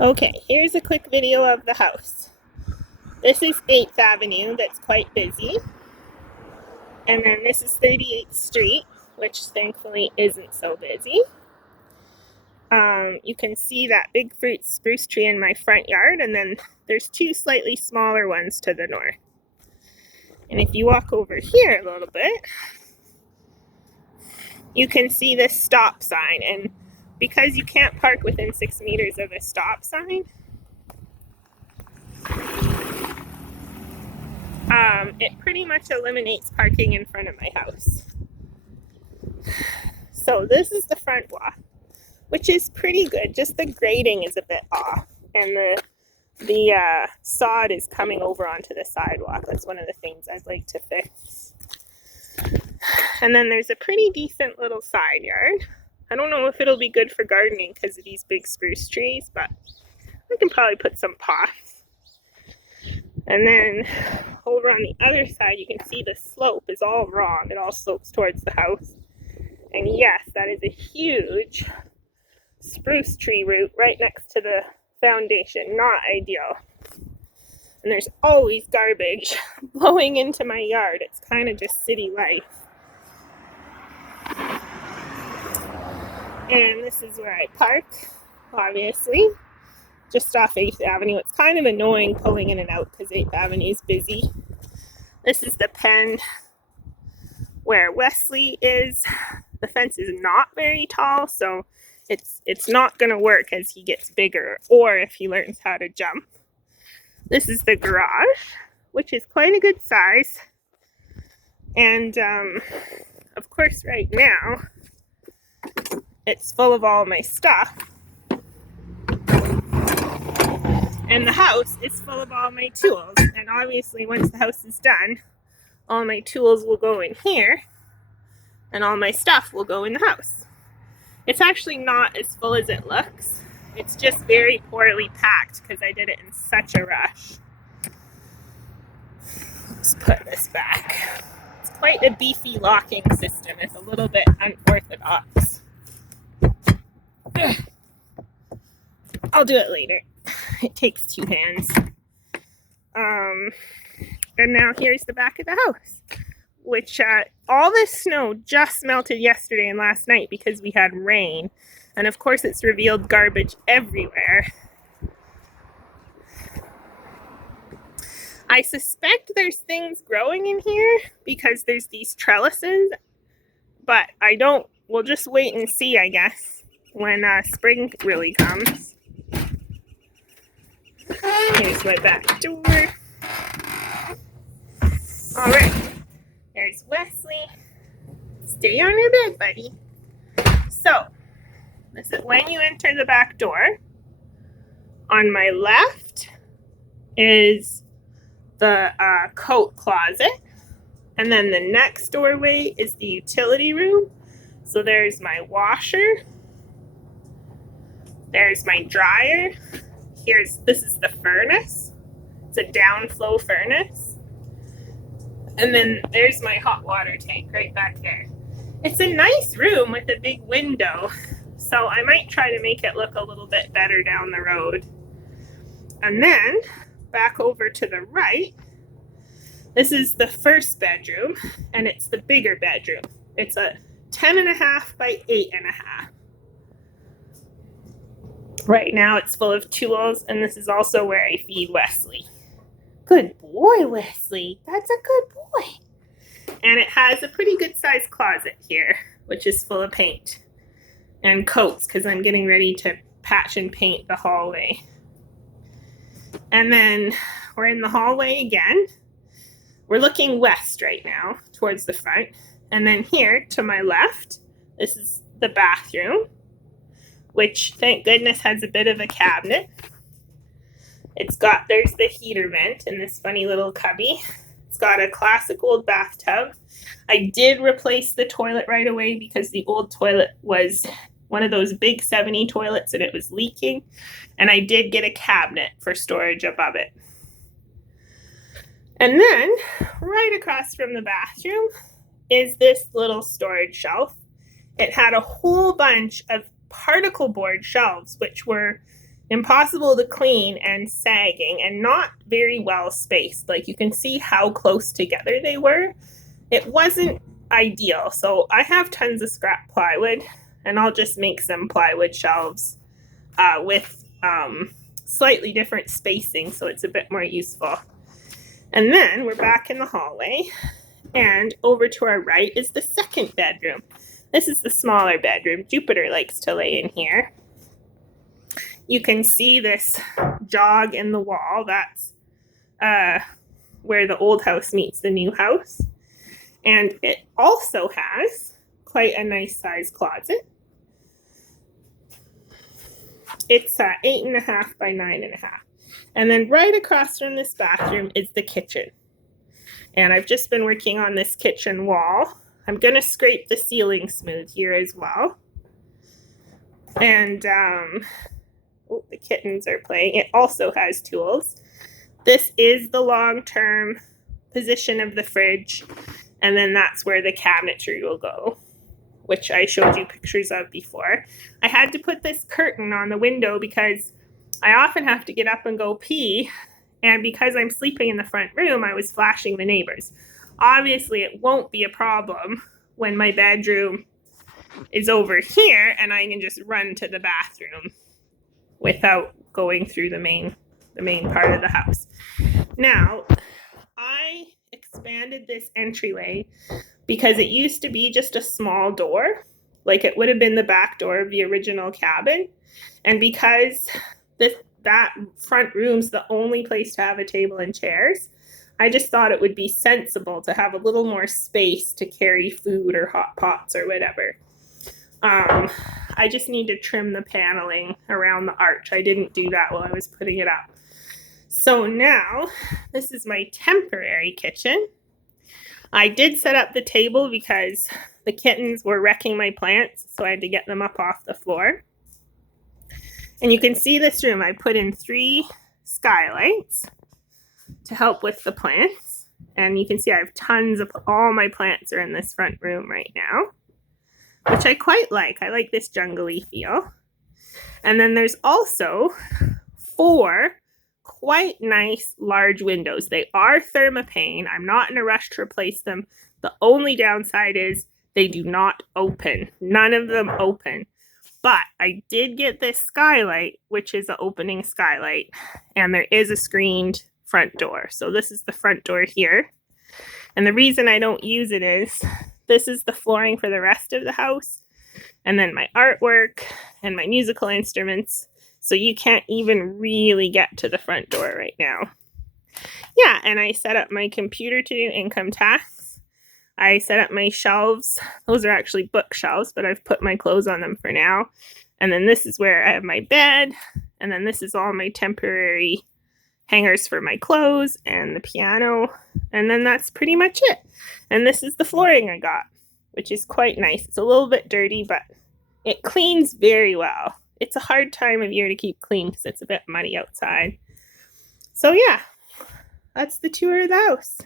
Okay, here's a quick video of the house. This is 8th Avenue, that's quite busy. And then this is 38th Street, which thankfully isn't so busy. You can see that big fruit spruce tree in my front yard, and then there's two slightly smaller ones to the north. And if you walk over here a little bit, you can see this stop sign. And because you can't park within 6 meters of a stop sign, it pretty much eliminates parking in front of my house. So this is the front walk, which is pretty good. Just the grading is a bit off, and the sod is coming over onto the sidewalk. That's one of the things I'd like to fix. And then there's a pretty decent little side yard. I don't know if it'll be good for gardening because of these big spruce trees, but I can probably put some pots. And then over on the other side, you can see the slope is all wrong. It all slopes towards the house. And yes, that is a huge spruce tree root right next to the foundation. Not ideal. And there's always garbage blowing into my yard. It's kind of just city life. And this is where I park, obviously, just off 8th Avenue. It's kind of annoying pulling in and out because 8th Avenue is busy. This is the pen where Wesley is. The fence is not very tall, so it's not going to work as he gets bigger or if he learns how to jump. This is the garage, which is quite a good size. And of course, right now, it's full of all my stuff. And the house is full of all my tools. And obviously, once the house is done, all my tools will go in here, and all my stuff will go in the house. It's actually not as full as it looks. It's just very poorly packed because I did it in such a rush. Let's put this back. It's quite a beefy locking system. It's a little bit unorthodox. I'll do it later. It takes two hands. And now here's the back of the house, which all this snow just melted yesterday and last night because we had rain. And of course it's revealed garbage everywhere. I suspect there's things growing in here because there's these trellises, but I don't, we'll just wait and see, I guess, when spring really comes. Here's my back door. All right, there's Wesley. Stay on your bed, buddy. So, this is when you enter the back door. On my left is the coat closet. And then the next doorway is the utility room. So there's my washer. There's my dryer. This is the furnace. It's a downflow furnace. And then there's my hot water tank right back there. It's a nice room with a big window, so I might try to make it look a little bit better down the road. And then back over to the right, this is the first bedroom, and it's the bigger bedroom. It's a 10.5 by 8.5. Right now it's full of tools, and this is also where I feed Wesley. Good boy, Wesley. That's a good boy. And it has a pretty good sized closet here, which is full of paint and coats because I'm getting ready to patch and paint the hallway. And then we're in the hallway again. We're looking west right now towards the front. And then here to my left, this is the bathroom, which thank goodness has a bit of a cabinet. There's the heater vent in this funny little cubby. It's got a classic old bathtub. I did replace the toilet right away because the old toilet was one of those big 70 toilets and it was leaking. And I did get a cabinet for storage above it. And then right across from the bathroom is this little storage shelf. It had a whole bunch of particle board shelves, which were impossible to clean and sagging and not very well spaced. Like you can see how close together they were. It wasn't ideal. So I have tons of scrap plywood, and I'll just make some plywood shelves with slightly different spacing so it's a bit more useful. And then we're back in the hallway, and over to our right is the second bedroom. This is the smaller bedroom. Jupiter likes to lay in here. You can see this jog in the wall. That's where the old house meets the new house. And it also has quite a nice size closet. It's 8.5 by 9.5. And then right across from this bathroom is the kitchen. And I've just been working on this kitchen wall. I'm going to scrape the ceiling smooth here as well. And oh, the kittens are playing. It also has tools. This is the long-term position of the fridge. And then that's where the cabinetry will go, which I showed you pictures of before. I had to put this curtain on the window because I often have to get up and go pee. And because I'm sleeping in the front room, I was flashing the neighbors. Obviously, it won't be a problem when my bedroom is over here and I can just run to the bathroom without going through the main part of the house. Now, I expanded this entryway because it used to be just a small door, like it would have been the back door of the original cabin. And because that front room's the only place to have a table and chairs, I just thought it would be sensible to have a little more space to carry food or hot pots or whatever. I just need to trim the paneling around the arch. I didn't do that while I was putting it up. So now, this is my temporary kitchen. I did set up the table because the kittens were wrecking my plants, so I had to get them up off the floor. And you can see this room. I put in 3 skylights to help with the plants. And you can see I have tons of, all my plants are in this front room right now, which I quite like. I like this jungly feel. And then there's also 4 quite nice large windows. They are Thermopane. I'm not in a rush to replace them. The only downside is they do not open. None of them open. But I did get this skylight, which is an opening skylight, and there is a screened front door. So this is the front door here. And the reason I don't use it is this is the flooring for the rest of the house, and then my artwork and my musical instruments. So you can't even really get to the front door right now. Yeah, and I set up my computer to do income tax. I set up my shelves. Those are actually bookshelves, but I've put my clothes on them for now. And then this is where I have my bed. And then this is all my temporary hangers for my clothes and the piano. And then that's pretty much it. And this is the flooring I got, which is quite nice. It's a little bit dirty, but it cleans very well. It's a hard time of year to keep clean because it's a bit muddy outside. So yeah, that's the tour of the house.